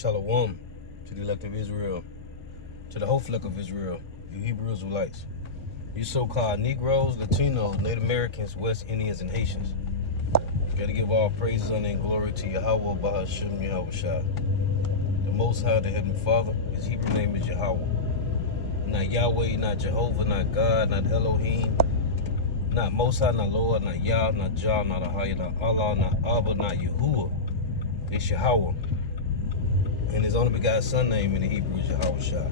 Shalom to the elect of Israel, to the whole flock of Israel, you Hebrew Israelites, you so-called Negroes, Latinos, Native Americans, West Indians, and Haitians. Gotta give all praises, honor, and glory to Yahweh, Bahashim, Yahweh Shah. The Most High, the Heavenly Father, his Hebrew name is Yahweh. Not Yahweh, not Jehovah, not God, not Elohim, not Most High, not Lord, not Yah, not Jah, not Ahaya, not Allah, not Abba, not Yahuwah. It's Yahweh. And his only begotten son name in the Hebrew is Yahweh Shah.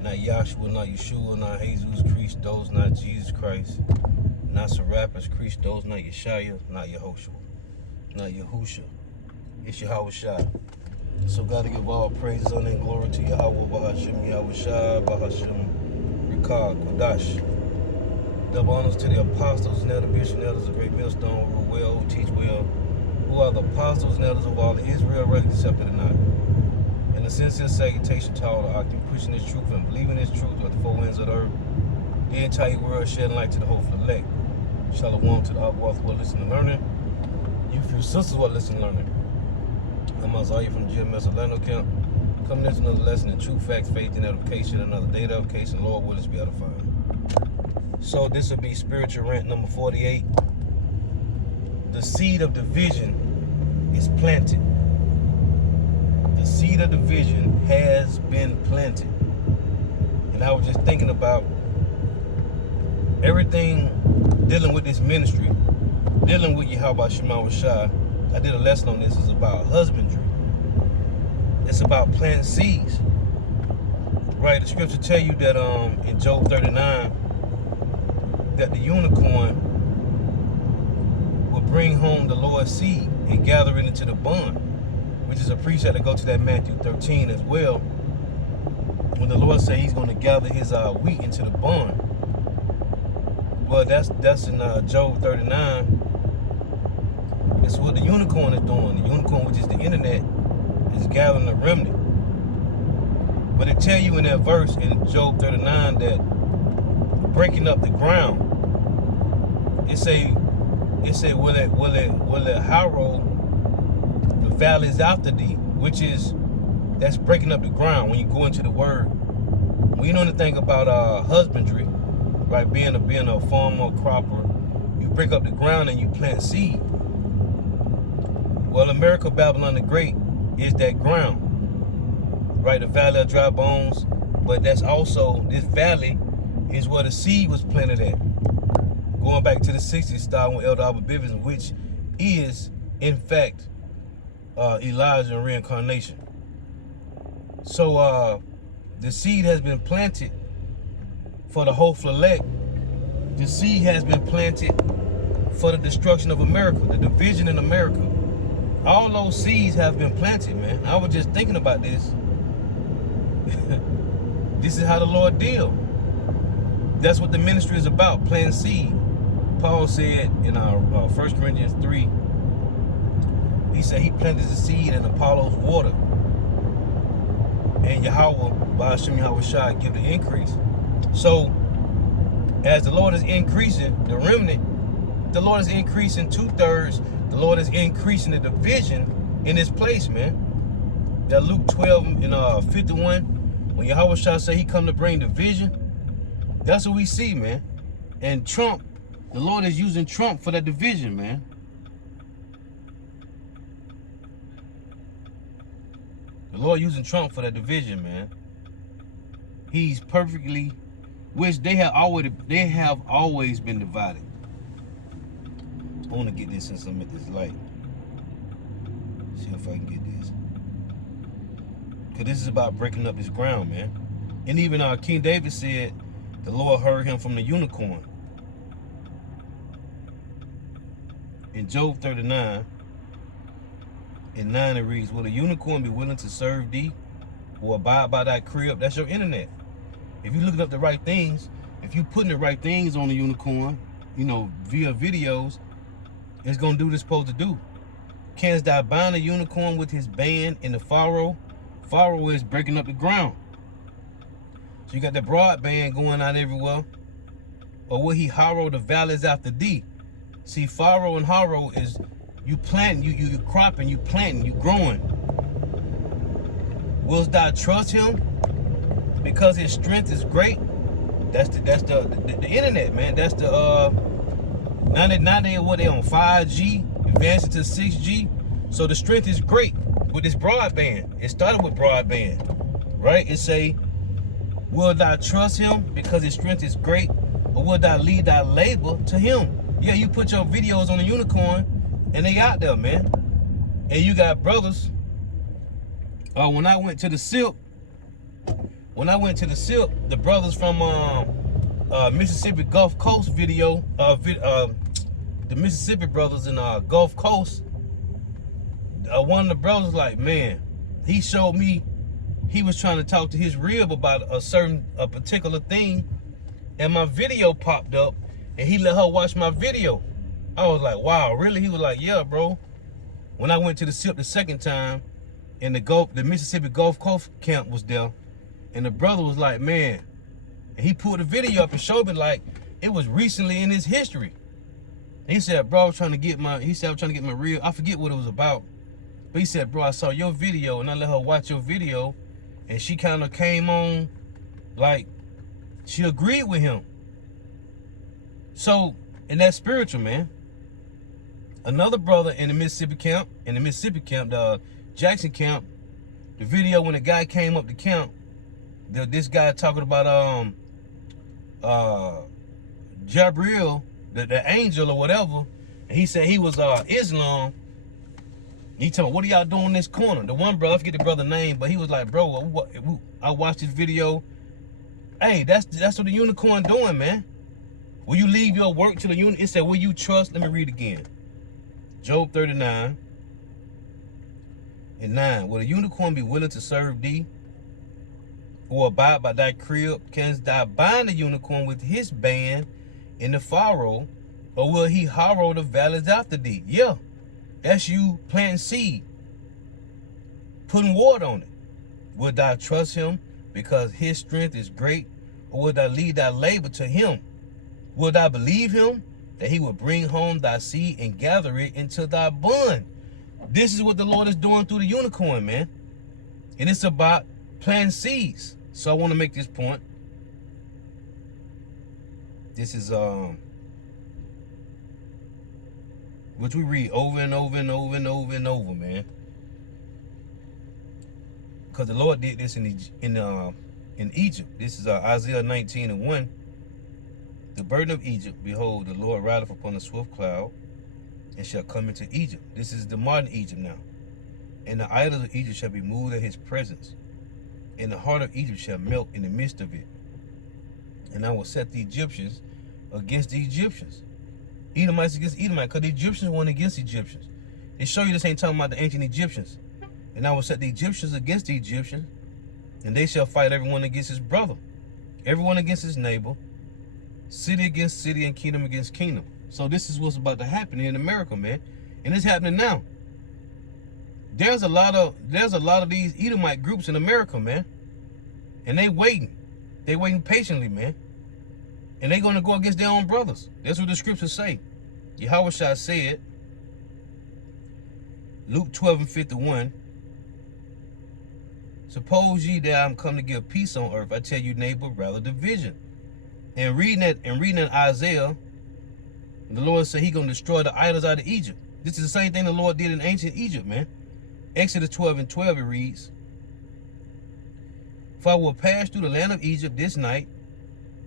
Not Yahshua, not Yeshua, not Jesus Christos, not Jesus Christ, not Serapis Christos, not Yeshaya, not Yehoshua, not Yahusha. It's Yahweh Shah. So gotta give all praise, honor, and glory to Yahweh, Bahashim, Yahweh Shah, Bahashim, Rikah, Kodash. Double honors to the apostles and elder bishops and elders of Great Millstone, who rule well, who teach well, who are the apostles and elders of all of Israel, whether accepted or not. And a sincere salutation to all the octane, preaching this truth and believing this truth with the four winds of the earth, the entire world, shedding light to the whole elect. Shalom to the outward who are listening and learning. You few sisters who are listening and learning. I'm Isaiah from GMS Orlando Camp, coming into another lesson in true facts, faith, and edification, another data edification, Lord will us be edified. So this will be spiritual rant number 48. The seed of division is planted. The seed of division has been planted. And I was just thinking about everything dealing with this ministry, dealing with Yahweh Shema Shah. I did a lesson on this. It's about husbandry. It's about planting seeds. Right? The scripture tell you that in Job 39 that the unicorn will bring home the Lord's seed and gather it into the barn, which is a precept to go to that Matthew 13 as well, when the Lord said he's going to gather his wheat into the barn. Well, that's in Job 39. It's what the unicorn is doing. The unicorn, which is the internet, is gathering the remnant. But it tell you in that verse in Job 39 that breaking up the ground, it say will it harrow the valleys after thee, which is, that's breaking up the ground. When you go into the word, when you know anything about husbandry, right, being a farmer or cropper, you break up the ground and you plant seed. Well, America, Babylon the Great is that ground, right? The valley of dry bones, but that's also, this valley is where the seed was planted at. Going back to the 60s, starting with Elder Albert Bivens, which is, in fact, Elijah and reincarnation. So the seed has been planted for the hopeful elect. The seed has been planted for the destruction of America, the division in America. All those seeds have been planted, man. I was just thinking about this. This is how the Lord deals. That's what the ministry is about, planting seed. Paul said in 1 Corinthians 3, he said he planted the seed and Apollo's water. And Yahweh, Bahashim Yahweh Shah, give the increase. So, as the Lord is increasing the remnant, the Lord is increasing 2/3. The Lord is increasing the division in this place, man. That Luke 12 and 51, when Yahweh Shah say he come to bring division, that's what we see, man. And Trump, the Lord is using Trump for that division, man. The Lord using Trump for that division, man. He's perfectly, which they have always been divided. I want to get this since I'm at this light. See if I can get this. Because this is about breaking up this ground, man. And even King David said the Lord heard him from the unicorn. In Job 39, in 9 it reads, will a unicorn be willing to serve thee or abide by thy crib? That's your internet. If you looking up the right things, if you putting the right things on the unicorn, you know, via videos, it's going to do what it's supposed to do. Canst thou bind a unicorn with his band in the furrow? Furrow is breaking up the ground. So you got the broadband going out everywhere. Or will he harrow the valleys after thee? See, furrow and harrow is you planting, you cropping, you planting, you growing. Wilt thou trust him because his strength is great? That's the internet, man. That's the now they what, they on 5G, advancing to 6G. So the strength is great with this broadband. It started with broadband, right? It say, will thou trust him because his strength is great, or will thou lead thy labor to him? Yeah, you put your videos on the unicorn, and they out there, man. And you got brothers. When I went to the SIP, the brothers from Mississippi Gulf Coast video, the Mississippi brothers in Gulf Coast, one of the brothers, like, man, he showed me, he was trying to talk to his rib about a particular thing, and my video popped up, and he let her watch my video. I was like, wow, really? He was like, yeah, bro. When I went to the SIP the second time, and the Mississippi Gulf Coast camp was there, and the brother was like, man, and he pulled the video up and showed me like it was recently in his history. And he said, bro, I was trying to get my reel. I forget what it was about. But he said, bro, I saw your video, and I let her watch your video, and she kind of came on, like, she agreed with him. So, and that's spiritual, man. Another brother in the Mississippi camp, the Jackson camp, the video when the guy came up to camp, this guy talking about Jabril, the angel or whatever, and he said he was Islam. He told me, what are y'all doing in this corner? The one brother, I forget the brother's name, but he was like, bro, I watched this video. Hey, that's what the unicorn doing, man. Will you leave your work to the unicorn? It said, will you trust? Let me read again. Job 39 and 9. Will the unicorn be willing to serve thee, or abide by thy crib? Canst thou bind the unicorn with his band in the furrow, or will he harrow the valleys after thee? Yeah, that's you planting seed, putting water on it. Will thou trust him because his strength is great, or will thou lead thy labor to him? Will thou believe him that he will bring home thy seed and gather it into thy bun? This is what the Lord is doing through the unicorn, man. And it's about planting seeds. So I want to make this point. This is which we read over and over and over and over and over, man. Because the Lord did this in Egypt. This is Isaiah 19 and 1. The burden of Egypt, behold, the Lord rideth upon a swift cloud, and shall come into Egypt. This is the modern Egypt now. And the idols of Egypt shall be moved at his presence, and the heart of Egypt shall melt in the midst of it. And I will set the Egyptians against the Egyptians, Edomites against Edomites, because the Egyptians went against Egyptians. They show you this ain't talking about the ancient Egyptians. And I will set the Egyptians against the Egyptians, and they shall fight everyone against his brother, everyone against his neighbor, city against city, and kingdom against kingdom. So this is what's about to happen in America, man. And it's happening now. There's a lot of these Edomite groups in America, man. And they waiting. They waiting patiently, man. And they're gonna go against their own brothers. That's what the scriptures say. Yahweh Shai said, Luke 12 and 51, suppose ye that I'm come to give peace on earth, I tell you, neighbor, rather division. And reading that Isaiah, the Lord said he gonna destroy the idols out of Egypt. This is the same thing the Lord did in ancient Egypt, man. Exodus 12 and 12, it reads, for I will pass through the land of Egypt this night,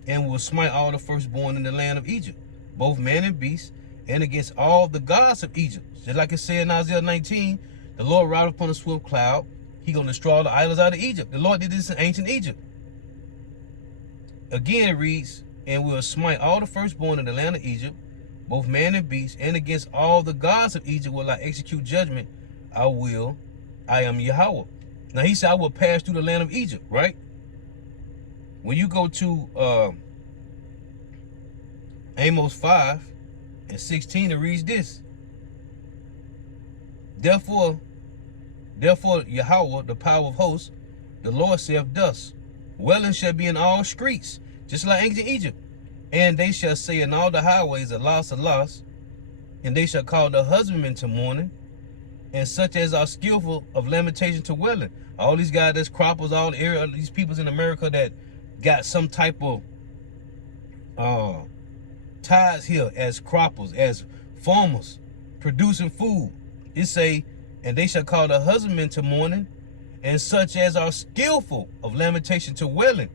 and will smite all the firstborn in the land of Egypt, both man and beast, and against all the gods of Egypt. Just like it said in Isaiah 19, the Lord ride upon a swift cloud. He gonna destroy all the idols out of Egypt. The Lord did this in ancient Egypt. Again, it reads, and will smite all the firstborn in the land of Egypt, both man and beast, and against all the gods of Egypt will I execute judgment. I am Yahweh. Now he said, I will pass through the land of Egypt, right? When you go to Amos 5 and 16, it reads this. Therefore Yahweh, the power of hosts, the Lord saith thus, Wailing shall be in all streets, just like ancient Egypt. And they shall say in all the highways, Alas, alas. And they shall call the husbandmen to mourning, and such as are skillful of lamentation to wailing. All these guys that's croppers, all the area, these peoples in America that got some type of ties here as croppers, as farmers, producing food. It say, and they shall call the husbandmen to mourning, and such as are skillful of lamentation to wailing.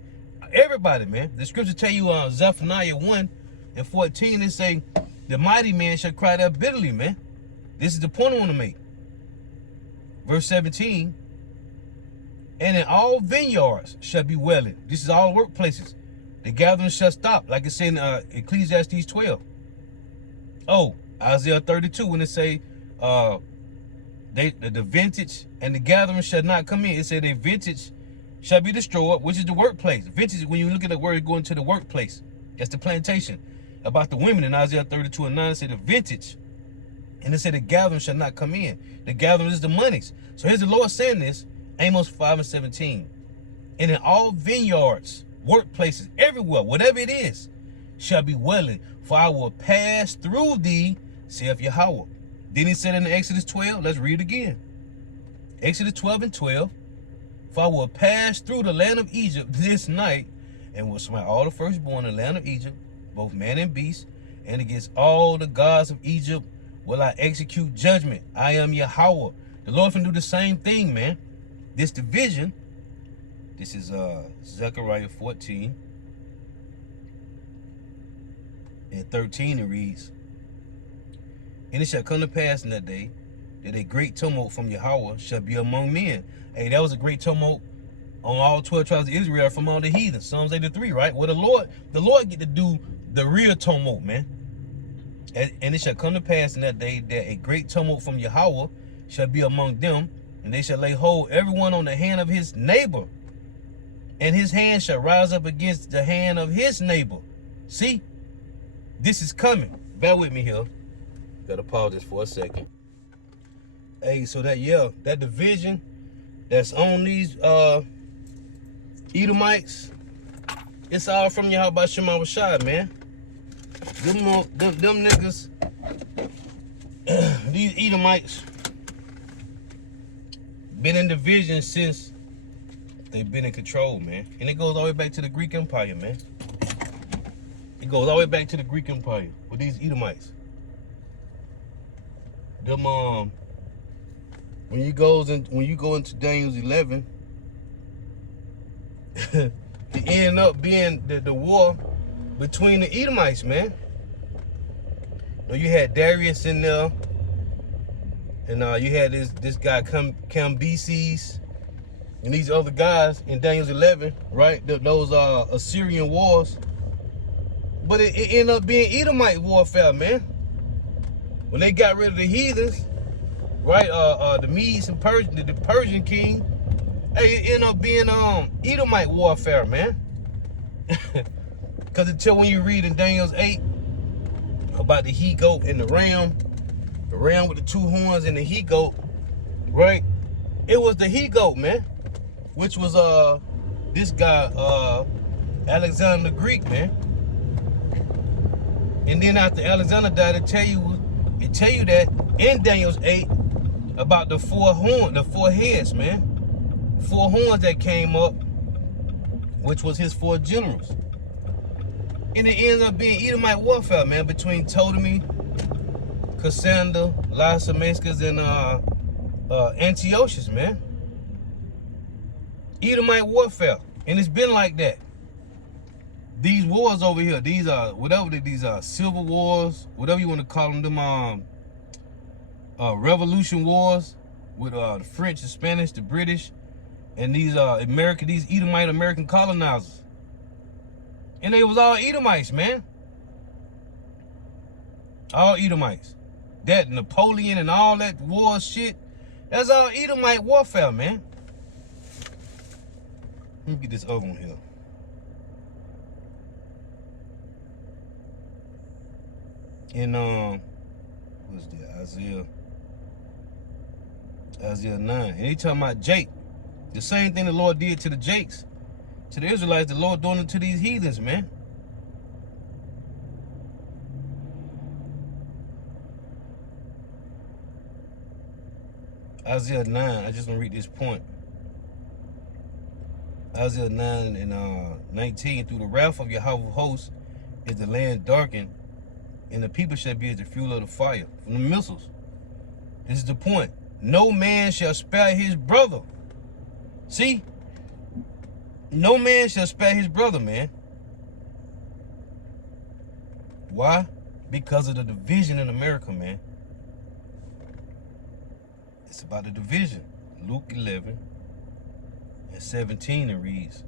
Everybody, man. The scripture tell you Zephaniah 1:14, it say, the mighty man shall cry out bitterly, man. This is the point I want to make. Verse 17, and in all vineyards shall be wailing. This is all workplaces. The gathering shall stop, like it said in Ecclesiastes 12. Oh, Isaiah 32, when it say, the vintage and the gathering shall not come in. It said the vintage shall be destroyed, which is the workplace. Vintage, when you look at the word going to the workplace, that's the plantation. About the women in Isaiah 32:9, it said the vintage. And it said the gathering shall not come in. The gathering is the monies. So here's the Lord saying this, Amos 5:17. And in all vineyards, workplaces, everywhere, whatever it is, shall be wailing, for I will pass through thee, saith Yahweh. Then he said in Exodus 12, let's read it again. Exodus 12:12, for I will pass through the land of Egypt this night, and will smite all the firstborn in the land of Egypt, both man and beast, and against all the gods of Egypt will I execute judgment. I am Yahweh. The Lord can do the same thing, man. This division, this is Zechariah 14:13, it reads, and it shall come to pass in that day that a great tumult from Yahweh shall be among men. Hey, that was a great tumult on all 12 tribes of Israel from all the heathens. Psalms 83, right? Well, the Lord get to do the real tumult, man. And it shall come to pass in that day that a great tumult from Yahweh shall be among them, and they shall lay hold everyone on the hand of his neighbor, and his hand shall rise up against the hand of his neighbor. See, this is coming. Bear with me here. Gotta pause this for a second. Hey, so that division that's on these Edomites, it's all from Yahweh Shema Rashad, man. Them niggas, these Edomites, been in division since they've been in control, man. And it goes all the way back to the Greek Empire, man. It goes all the way back to the Greek Empire with these Edomites. Them when you go into Daniel's 11, it ended up being the war between the Edomites, man. You had Darius in there, and you had this guy Cambyses, and these other guys in Daniel's 11, right? Those Assyrian wars. But it ended up being Edomite warfare, man. When they got rid of the heathens, right? The Medes and the Persian king, hey, it ended up being Edomite warfare, man. Because until when you read in Daniel's 8 about the he-goat and the ram with the two horns and the he-goat, right? It was the he-goat, man, which was this guy Alexander the Greek, man. And then after Alexander died, it tell you that in Daniel's 8 about the four heads, man. 4 horns that came up, which was his 4 generals. And it ended up being Edomite warfare, man, between Ptolemy, Cassander, Lysimachus, and Antiochus, man. Edomite warfare. And it's been like that. These wars over here, these are civil wars, whatever you want to call them, revolution wars with the French, the Spanish, the British, and these Edomite American colonizers. And they was all Edomites, man. All Edomites. That Napoleon and all that war shit, that's all Edomite warfare, man. Let me get this other one here. In what's that? Isaiah 9. And he talking about Jake. The same thing the Lord did to the Jakes, to the Israelites, the Lord doing it to these heathens, man. Isaiah 9. I just want to read this point. Isaiah 9 and 19. Through the wrath of your host is the land darkened, and the people shall be as the fuel of the fire from the missiles. This is the point. No man shall spare his brother. See? No man shall spare his brother, man. Why? Because of the division in America, man. It's about the division. Luke 11 and 17 it reads,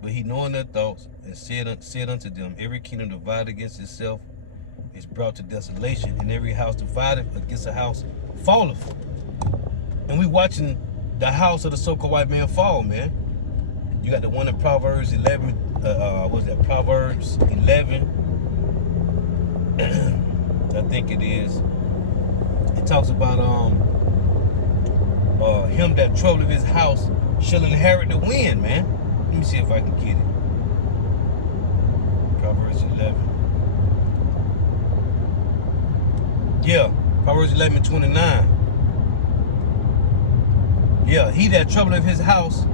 but he knowing their thoughts and said unto them, every kingdom divided against itself is brought to desolation, and every house divided against a house falleth. And we watching the house of the so-called white man fall, man. You got the one in Proverbs 11, what's that? Proverbs 11, I think it is. It talks about him that troubleth his house shall inherit the wind, man. Let me see if I can get it. Proverbs 11. Yeah, Proverbs 11:29. Yeah, he that troubleth his house,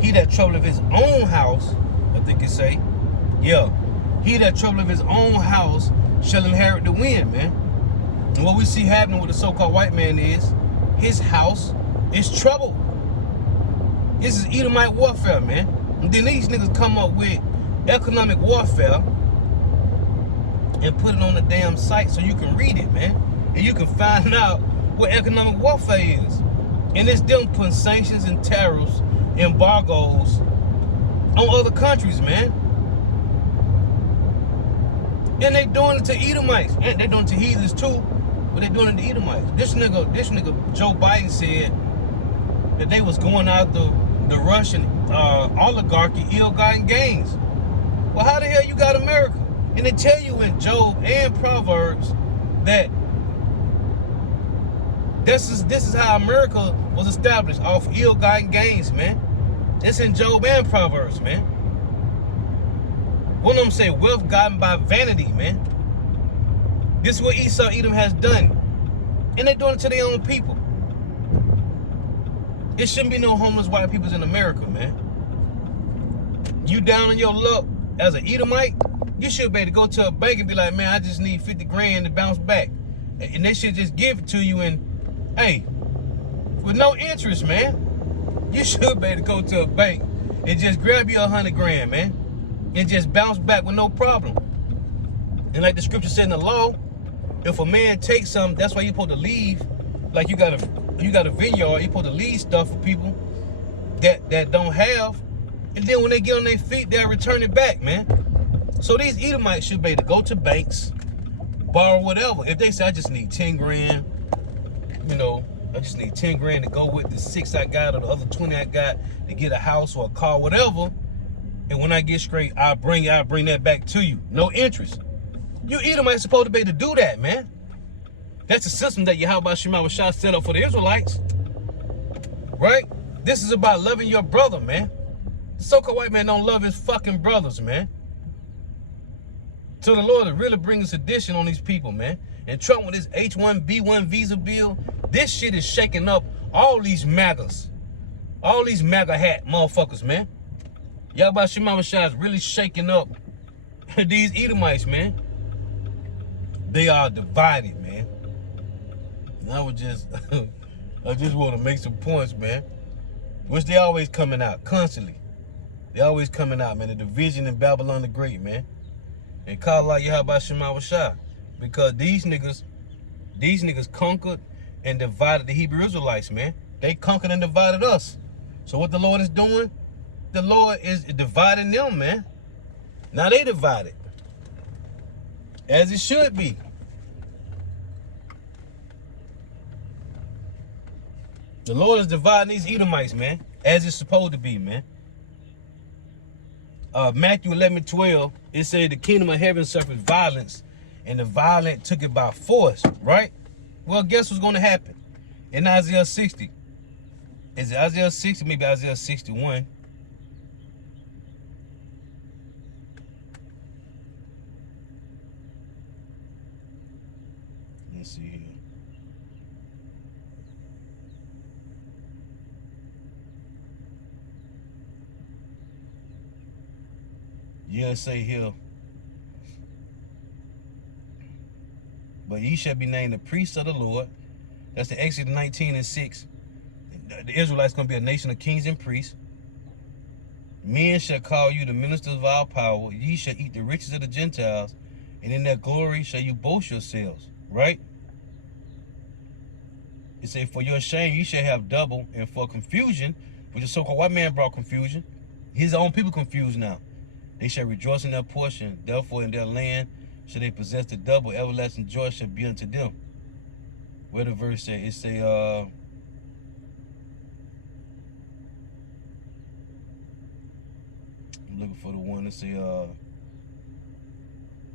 he that troubleth his own house, I think it say. Yeah, he that troubleth his own house shall inherit the wind, man. And what we see happening with the so-called white man is his house is troubled. This is Edomite warfare, man. And then these niggas come up with economic warfare and put it on the damn site so you can read it, man. And you can find out what economic warfare is. And it's them putting sanctions and tariffs, embargoes on other countries, man. And they doing it to Edomites. And they doing it to heathens too, but they doing it to Edomites. This nigga Joe Biden said that they was going after the Russian oligarchy, ill-gotten gains. Well, how the hell you got America? And they tell you in Job and Proverbs that this is how America was established, off ill-gotten gains, man. It's in Job and Proverbs, man. One of them say wealth gotten by vanity, man. This is what Esau Edom has done. And they're doing it to their own people. It shouldn't be no homeless white people in America, man. You down on your luck as an Edomite, you should be able to go to a bank and be like, man, I just need 50 grand to bounce back. And they should just give it to you and, hey, with no interest, man. You should be able to go to a bank and just grab you 100 grand, man. And just bounce back with no problem. And like the scripture said in the law, if a man takes something, that's why you're supposed to leave. Like you got a vineyard, you're supposed to leave stuff for people that don't have. And then when they get on their feet, they'll return it back, man. So these Edomites should be able to go to banks, borrow whatever. If they say, I just need 10 grand, you know, I just need 10 grand to go with the 6 I got or the other 20 I got to get a house or a car, whatever. And when I get straight, I'll bring that back to you. No interest. You Edomites supposed to be able to do that, man. That's the system that Yahweh Shema Shah set up for the Israelites. Right? This is about loving your brother, man. The so-called white man don't love his fucking brothers, man. So the Lord is really bringing sedition on these people, man. And Trump with his H-1B1 visa bill, this shit is shaking up all these MAGAs. All these MAGA hat motherfuckers, man. Yahweh Shema Shah is really shaking up these Edomites, man. They are divided, man. And I just want to make some points, man. Which they always coming out, constantly. They always coming out, man. The division in Babylon the Great, man. And call out Yahweh Shema Shah. Because these niggas conquered and divided the Hebrew Israelites, man. They conquered and divided us. So what the Lord is doing, the Lord is dividing them, man. Now they divided. As it should be. The Lord is dividing these Edomites, man. As it's supposed to be, man. Matthew 11:12, it said the kingdom of heaven suffers violence, and the violent took it by force, right? Well, guess what's going to happen? In Isaiah 60. Is it Isaiah 60? Maybe Isaiah 61. Let's see here. Yeah, it say here, but ye shall be named the priests of the Lord. That's the Exodus 19:6. The Israelites going to be a nation of kings and priests. Men shall call you the ministers of our power. Ye shall eat the riches of the Gentiles, and in their glory shall you boast yourselves. Right? It say, for your shame ye shall have double, and for confusion, which the so-called white man brought confusion, his own people confused now. They shall rejoice in their portion. Therefore in their land shall they possess the double. Everlasting joy shall be unto them. Where the verse say? It say, I'm looking for the one that say,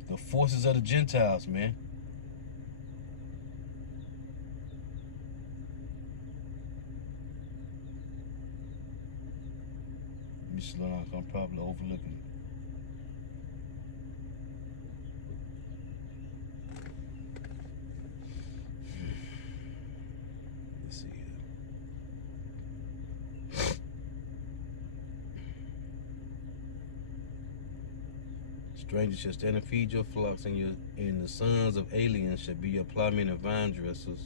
the forces of the Gentiles, man. Let me slow down, I'm probably overlooking. Let's see here. Strangers shall stand and feed your flocks, and the sons of aliens shall be your plowmen and vine dressers.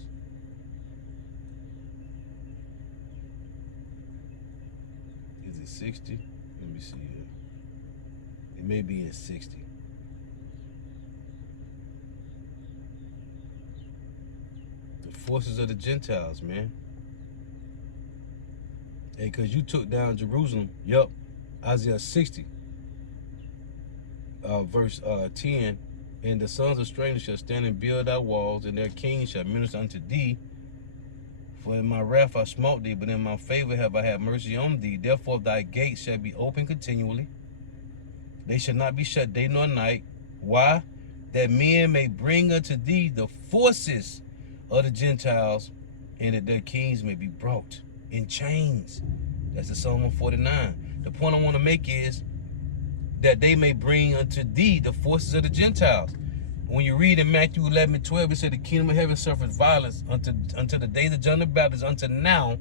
Is it 60? Let me see here. It may be in 60. The forces of the Gentiles, man. Hey, because you took down Jerusalem. Yup. Isaiah 60. Verse 10. And the sons of strangers shall stand and build thy walls, and their kings shall minister unto thee. For in my wrath I smote thee, but in my favor have I had mercy on thee. Therefore thy gates shall be open continually. They shall not be shut day nor night. Why? That men may bring unto thee the forces of the Gentiles, and that their kings may be brought in chains. That's the Psalm 149. The point I want to make is that they may bring unto thee the forces of the Gentiles. When you read in Matthew 11:12, it said the kingdom of heaven suffers violence unto the days of John the Baptist. Until now,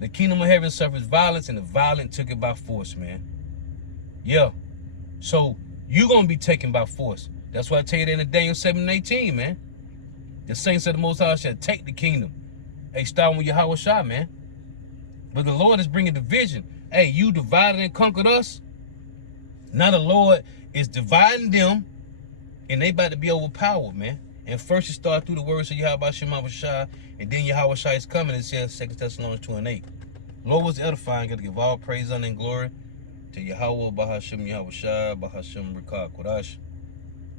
the kingdom of heaven suffers violence, and the violent took it by force, man. Yeah. So you're going to be taken by force. That's why I tell you that in Daniel 7:18, man. The saints of the Most High shall take the kingdom. Hey, starting with Yahweh Shah, man. But the Lord is bringing division. Hey, you divided and conquered us. Now the Lord is dividing them, and they about to be overpowered, man. And first you start through the words of Yahweh Shah, and then Yahweh Shah is coming. It says 2 Thessalonians 2:8. Lord was edifying. Got to give all praise, honor, and glory to Yahweh, Bahashem, Yahweh Shah, Bahashem, Rikah, Kodash.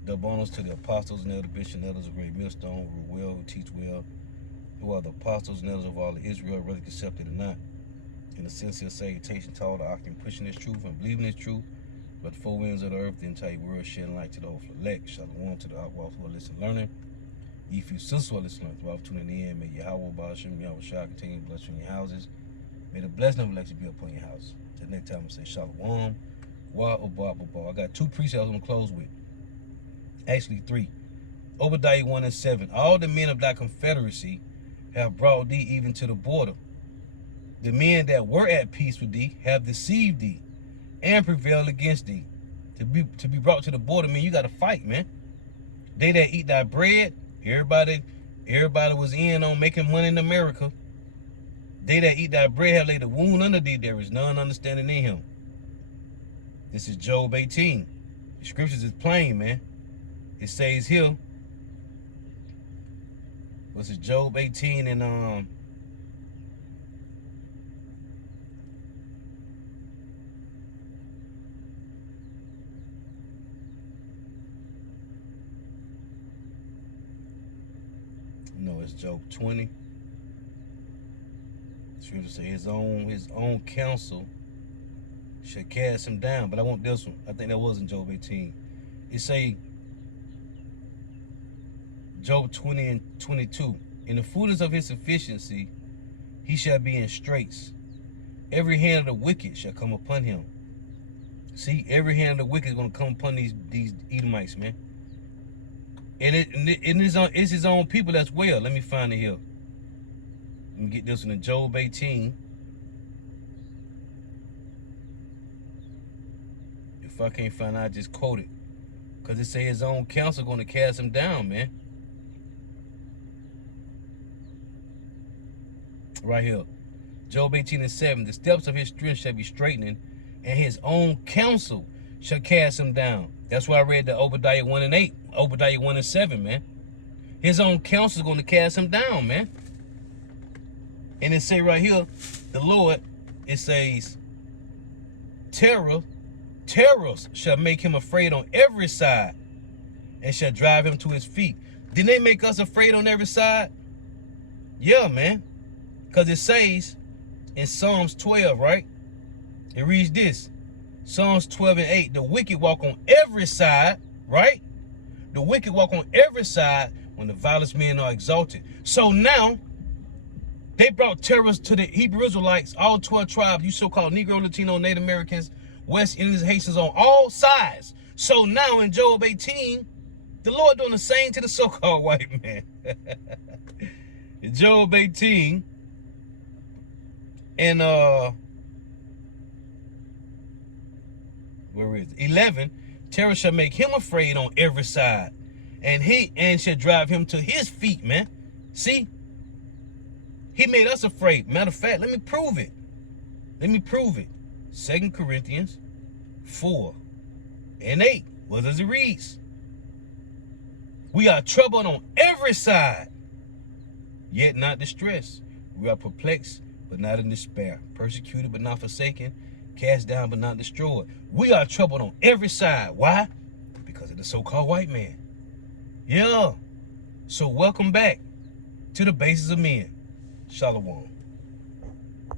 Double honors to the apostles and elder bishops and elders of great millstone, who rule well, who teach well, who are the apostles and elders of all of Israel, whether accepted or not. In the sincere salutation to all the occupant pushing this truth and believing this truth, but the four winds of the earth, the entire world, shedding light to the whole elect. Shalom to the outlaws who are listening, learning. If you since are listening, throughout tuning in, may Yahweh, Bahashem, Yahweh Shah continue to bless you in your houses. May the blessing of election be upon your house. Till next time, I say Shalom. Wa Obah. I got two precepts I'm going to close with. Actually, three. Obadiah 1:7. All the men of thy confederacy have brought thee even to the border. The men that were at peace with thee have deceived thee and prevailed against thee. To be brought to the border, man, you got to fight, man. They that eat thy bread, everybody was in on making money in America. They that eat thy bread have laid a wound under thee. There is none understanding in him. This is Job 18. The scriptures is plain, man. It says here, what's it, Job 18 and no, it's Job 20. Scripture say his own counsel shall cast him down. But I want this one. I think that wasn't Job 18. It say Job 20:22. In the fullness of his sufficiency, he shall be in straits. Every hand of the wicked shall come upon him. See, every hand of the wicked is going to come upon these Edomites, man. And it's his own people as well. Let me find it here. Let me get this one in Job 18. If I can't find out, I just quote it. Because it say his own counsel going to cast him down, man. Right here. Job 18:7. The steps of his strength shall be straightening, and his own counsel shall cast him down. That's why I read the Obadiah 1:8. Obadiah 1:7, man. His own counsel is going to cast him down, man. And it say right here, the Lord, it says, terrors shall make him afraid on every side, and shall drive him to his feet. Didn't they make us afraid on every side? Yeah, man. Because it says in Psalms 12, right? It reads this. Psalms 12:8. The wicked walk on every side, right? The wicked walk on every side when the vilest men are exalted. So now, they brought terrors to the Hebrew Israelites, all 12 tribes, you so-called Negro, Latino, Native Americans, West Indians, Haitians, on all sides. So now in Job 18, the Lord doing the same to the so-called white man. In Job 18, and where is it? 11, terror shall make him afraid on every side, and shall drive him to his feet, man. See? He made us afraid. Matter of fact, let me prove it. Let me prove it. 2 Corinthians 4:8. What does it read? We are troubled on every side, yet not distressed. We are perplexed, but not in despair. Persecuted, but not forsaken. Cast down, but not destroyed. We are troubled on every side. Why? Because of the so-called white man. Yeah. So welcome back to the basis of men. Shalom.